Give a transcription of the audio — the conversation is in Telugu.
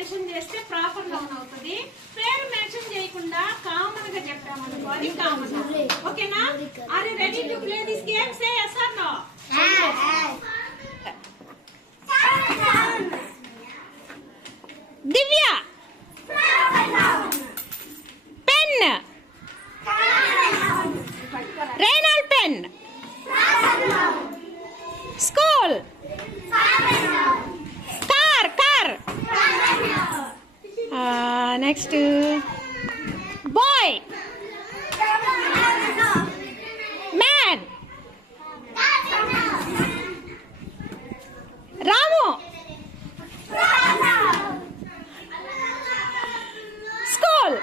మెన్షన్ చేస్తే ప్రాపర్ నౌన్ అవుతుంది. పేరు మెన్షన్ చేయకుండా కామన్ గా చెప్పామనుకో అది కామన్ నౌన్. ఓకేనా? Are you ready to play this game? Say yes or no. Divya pen Reynold pen school car next boy man Ramu school